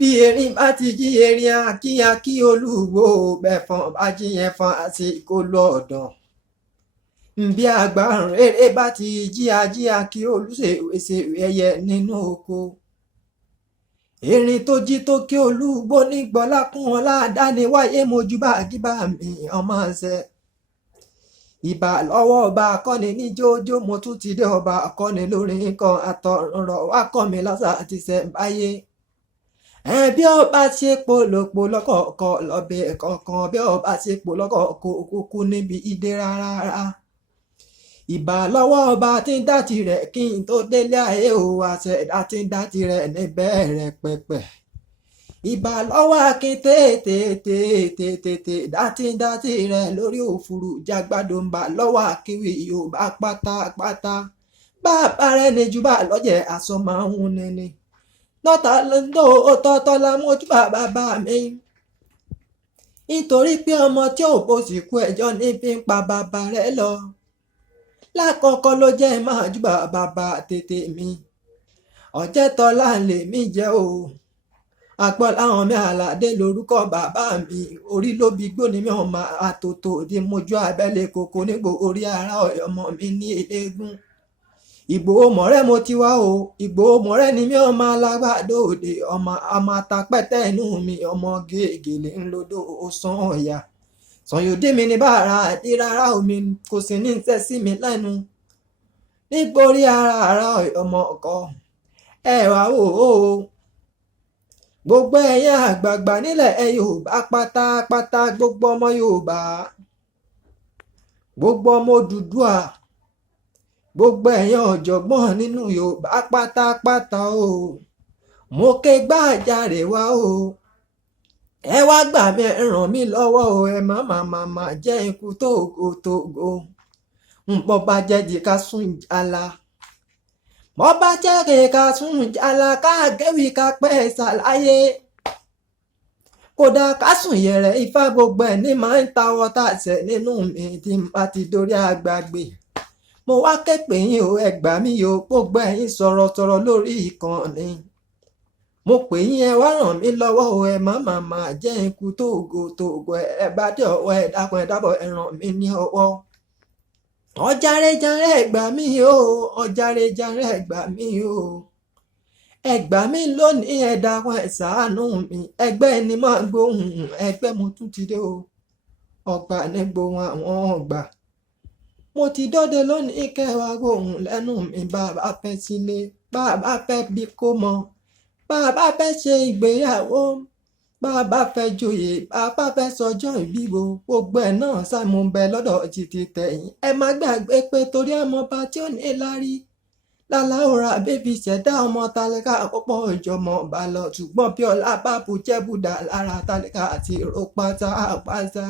bí erin bá ti jí erin akíyakí olúwo bẹ̀fọ̀n bá jí ẹ̀fọn àsìkò lọ́ọ̀dàn. Bí àgbàrùn rere bá ti jí akí olúṣèwéṣèwé ẹyẹ nínú oko. Erin tó jí tó kí olúgbó ní gbọ́lá kún ọlá dáni wáyé mojúbà kíbà mi ọmọ ṣẹ. Ìbà lọ́wọ́ ọba akọ́ni ní jójó mo tún ti dé ọba akọ́ni lórin kan àtọ̀rọ̀ wá kọ́ mi lọ́sà àti ṣẹ̀ǹbáyé. Bí ọba ṣe polòpò lọ́kọ̀ọ̀kọ̀ lọ́bẹ̀ kọ̀ọ̀kan bí ọba ṣe polọ́kọ̀ọ̀kọ̀ kúkú níbi ìdè rárá. Ìbà lọ́wọ́ ọba tí ń dá tirẹ̀ kí n tó délé ayé o àṣẹ̀dá tí ń dá tirẹ̀ níbẹ̀rẹ̀ pẹ̀pẹ̀. Ìbà lọ́wọ́ akin tètè dá tí ń dá tirẹ̀ lórí òfurufú jágbádò ń bà lọ́wọ́ akíwì Yorùbá pátápátá. Bàbá rẹ̀ ní jù bá lọ́jẹ̀ aṣọ máa ń hun ni. Lọ́tà lóńdó ọ̀tọ̀ọ̀tọ̀ la mójú bàbá mi. Nítorí pé ọmọ tí ò bó sì kú ẹjọ́ ní fi ń pa bàbá rẹ̀ lọ. Lákọ̀ọ́kọ́ ló jẹ́ máa jú bàbá tètè mi. Ọ̀jẹ̀tọ́lá lè mí jẹ́ o. Àgbọ̀láhàn mi Àlàdé lórúkọ bàbá mi. Orí ló bí gbóni mi ọmọ àtòtò di mojú abẹ́lé kòkó nígbò orí ara ọmọ mi ní eléégún. Ìgbòho mọ̀rẹ́ mo ti wá o. Ìgbòho mọ̀rẹ́ ni mi ọmọ alágbàdo òde ọmọ àtàpẹ́tẹ́ inú mi ọmọ gègèlè ńlọdọ ọ̀sán ọ̀yà. Sànyòdé mi ní bàrà àdí rárá omi kò sì ní tẹ́ sí mi lẹ́nu. Nítorí ara ọmọ ọkọ ẹ wá wò ó. Gbogbo ẹ̀yin àgbààgbà nílẹ̀ Yorùbá pátápátá gbogbo ọmọ Yorùbá. Gbogbo ọmọ Odùduwà. Gbogbo ẹ̀yin ọ̀jọ̀gbọ́n nínú Yorùbá pátápátá o. Mo ké gbàjarè wá o. Ẹ wá gbà mí ẹ ràn mí lọ́wọ́ o ẹ má jẹ́ ikú tógo. Bọ́ bá jẹ́ di ká sún jàlá. Bọ́ bá jẹ́ ká sún jàlá ká gẹ́wì ká pẹ́ ṣàlàyé. Kódà ká sùn yẹ̀rẹ̀ ifá gbogbo ẹ̀ ní máa ń tawọ́ tàṣẹ nínú mi tí n bá ti dórí àgbàgbé. Mo wá képe yín o ẹ gbà mí o gbogbo ẹ̀yin sọ̀rọ̀sọ̀rọ̀ lórí ìkànnì. Mo pè yín ẹ wá ràn mí lọ́wọ́ o ẹ má jẹ́ ikú tógo ẹ bá dé ọwọ́ ẹ dákun ẹ dábọ̀ ẹ ràn mí ní ọwọ́. Ọ̀jàrèjàre ẹ gbà mí o ọ̀jàrèjàre ẹ gbà mí o. Ẹ gbà mí lónìí ẹ dákun ẹ ṣàánú mi ẹgbẹ́ ni máa gbóhùn ẹgbẹ́ mo tún ti dé o. Ọgbà ní gbóhùn àwọn ọgbà. Mo ti dọ́dẹ lónìí kẹwàá gbóhùn lẹ́nu mi bàbá fẹ́ sílé bàbá fẹ́ bí kó mọ. Bàbá fẹ́ ṣe ìgbéyàwó, bàbá fẹ́ joyè, bàbá fẹ́ sọjọ́ ìbí gbogbo ẹ̀ náà ṣàmú bẹ lọ́dọ̀ títí tẹ̀yìn. Ẹ má gbàgbé pé torí ọmọọba tí ó ní lárí. Láláòrà bébí ṣẹ̀dá ọmọ tálákà àkọ́pọ̀ ìjọmọ̀ ọba lọ ṣùgbọ́n bí ọlá bá bu jẹ́ bùdà lára tálákà àti ìró pátápátá.